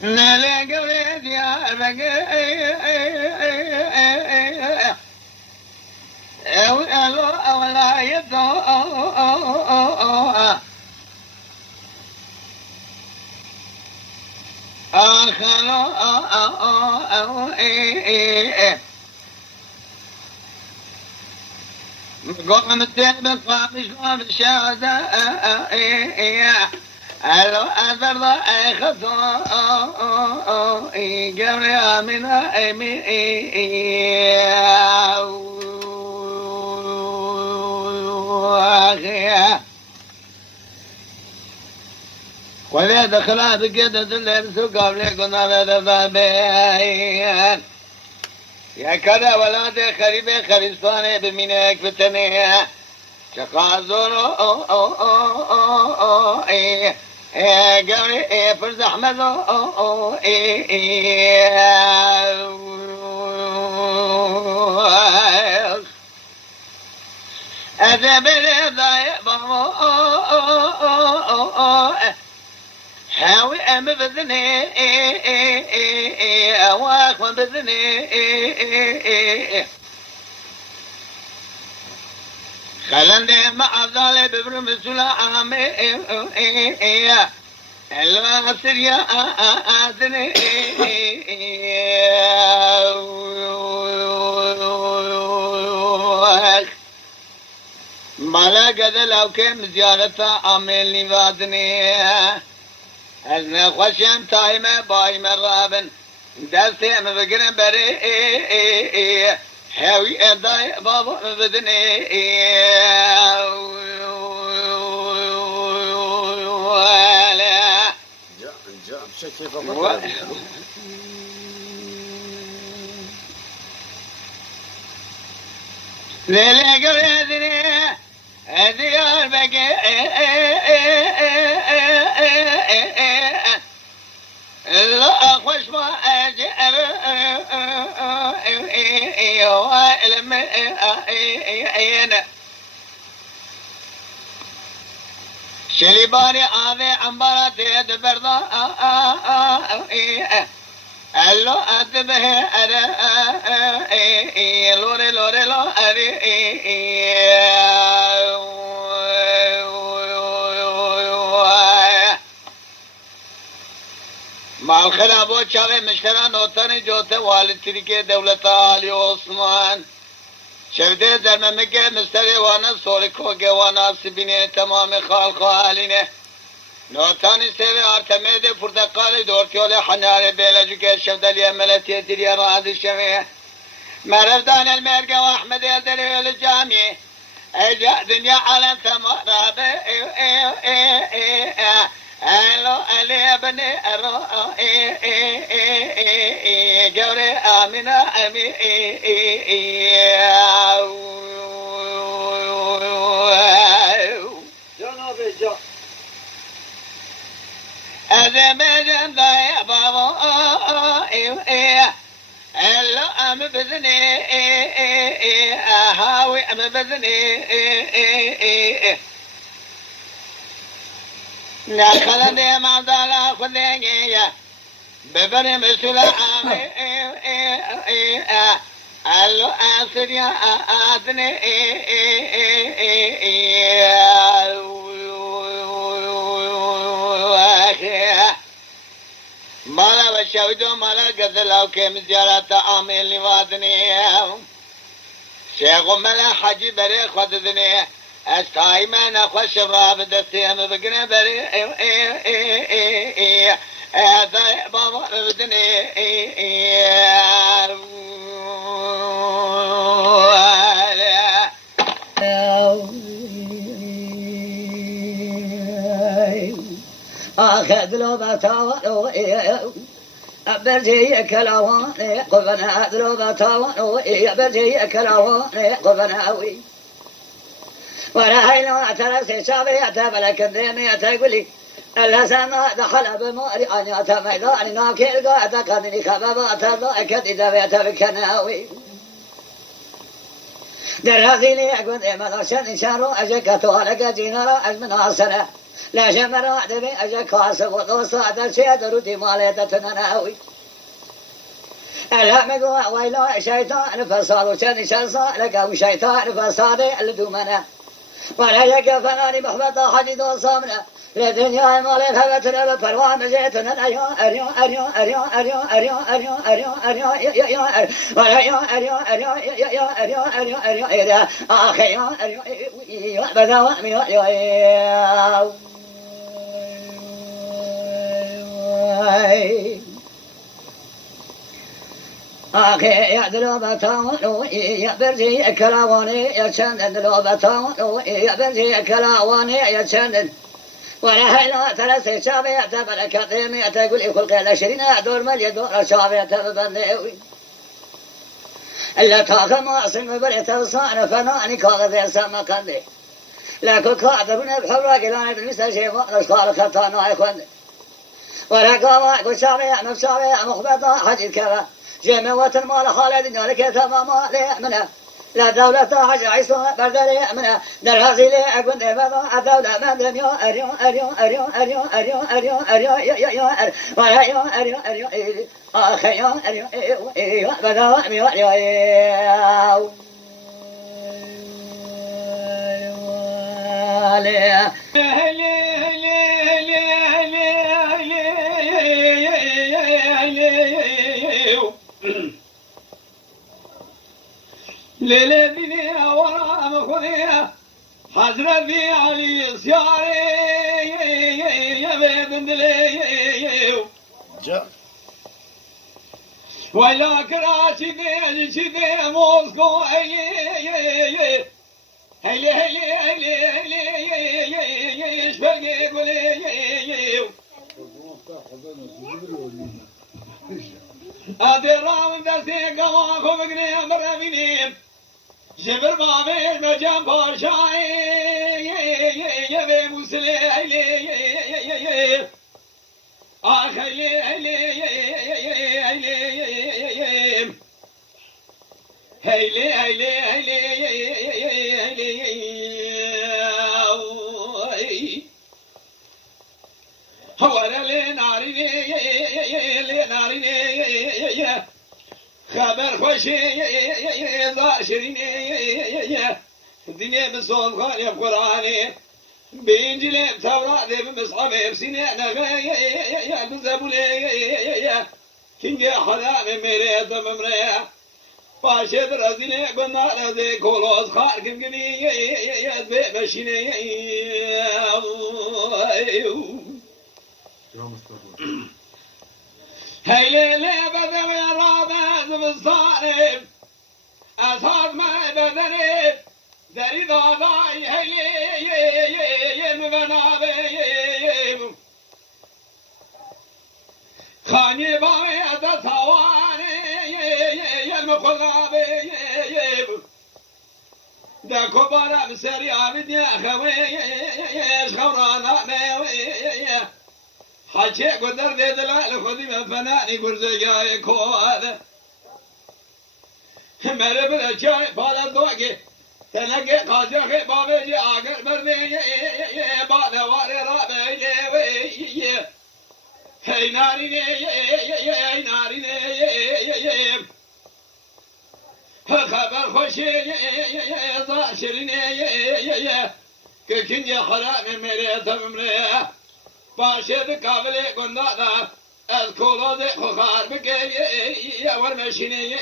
نالي قولي يا بقى ولا يدو آخر قوم التبقى بشوف الشهادة ألو أبرض أخذو قبل من أمي ولا دخلها بقدة اللبس قبل قلنا بذا بين يا كذا ولاد خريبة خريصانة بمينك بتنية شقازون قولي فرز أحمد أذبل ضايق حاوي أم بذني أواك من بذني خلني مع ذلك ببرم سلام الله سريا أدني مالا قد لو كم زيارة عمل نبادني أنا خشم تايمة باي مرابن دستي مبقرن بري حاوي أداي بابا بدني ولا جاء بشكل فقط ليلة قريدني أديار بقى لا خوش ما أجر وإلم أنا شليباري آذي عمبارة تدبرضا ألو أتبه أرى لوري لوري لو أري مال خلابو چاوه مشترا نوتانی جوته والدتری که دولت آلی عثمان شفده در ممکه مستری وانا سورکو گوانا سبینه تمام خالق آلینه نوتانی سوی آرتمید پرتقال دورتیول حنار بیلجو که شفده لی عملتی دلی راضی شوه مرفدان المرگه و احمد دلیل الجامعه اجا دنیا عالم تمارابه ألو ألي أبني أرو جوري آمنا أمي جناب جا أذبجن ضايا بابا ألو أم بذني أهاوي أم بذني نخلني مع ذلك خليني ببني مسؤولة عامي ألو أسر يا أدني مالا وشاودو مالا قتلوا كم زيارة عامي وادني شيخ ملا حجي بري خددني استاي ما نخش الراب دستي هم بقنا بري هذا بابا بدني أخذ له بتاوانو أبرجي كلاواني قبنا أخذ له بتاوانو أبرجي كلاواني قبناوي ولا هينو أترسي شابي أتبلك الديمي أتقولي الهسان دخل بموري أن أتميداني ناكير قاعد قدني خبابات الله كديدا بيتبكناوي درازيني أقول إما لشان إنشارو أجكتو على جينارا أجمن عسنة لا جمر دبي أجا كاسب وقصة شيد ردي مالية تناوي الهمد ويلا شيطان فصاد وشن شنصا لقوا شيطان فصاد الدمنا ولا يقفناني محبطة حديد وصامنا لدنيا مالك هبتنا الفروان مجيتنا أريو أريو أريو أريو أريو أريو أريو أريو أريو أريو أريو أريو أريو أريو أريو أريو أريو إذا أخي أريو بدأ وأمي أريو أخي يعدلوا بتاونو يبرزي كلاواني يشندن لو بتاونو يبرزي كلاواني يشندن ولا هينا ثلاث شابي تبل كثير تقول يقول قال شرينا دور ملي دور شابي تبل إلا تاخذ معصم بريت الصان فناني كاغذ سما كندي لكن كادرون بحرة قلنا بالمثل شيء ما نشقال كتانا يكون ولا قام قل شابي نفسابي مخبطة حديث كذا جمعوة المال خالد نالك تماما ليأمنا لا دولة حج عيسى بردري أمنا درهزي لي أكون دبابا الدولة من لم يؤريو أريو أريو أريو أريو أريو أريو يو ولا يو أريو أريو أخي يو أريو بدأ أمي أريو للذين وراء مخذية حزرتي علي سياري يا بندلي جاء ولا كراشي دي شدي موسكو هيلي اشفقي قولي أدراهم درسي قواكم بقني مرمينين جبر بابي مجام بارشاي يبي مسلي آخي لناري خبر خوشي ضار شريني الدنيا بصوت خالي قراني بإنجيل بتوراة بمصحف بسنة نغاية بزبولي كنجي حدا من مريض ممرية باشد رزيني قلنا رزي كولوس خارك بقني يزبي بشيني هيلي بدوي رابز بالصارم أصحاب ما بدري دري ضاضاي هيلي مبنابي خاني باوي أتصواني المخلابي دا كبارا بسري عبد يا خوي خورانا ميوي حاجة قدر ذي دلال خذي من فناني قرزي كواد مرب الجاي بالا دوغي تنقي قاضي خي بابي آقر بردي بعد واري رابي هي ناري خبر خوشي ضاشريني كن يا خراب مريض ممريه باشد قابل قندادا الكولو دي خخار بكي يا ورمشيني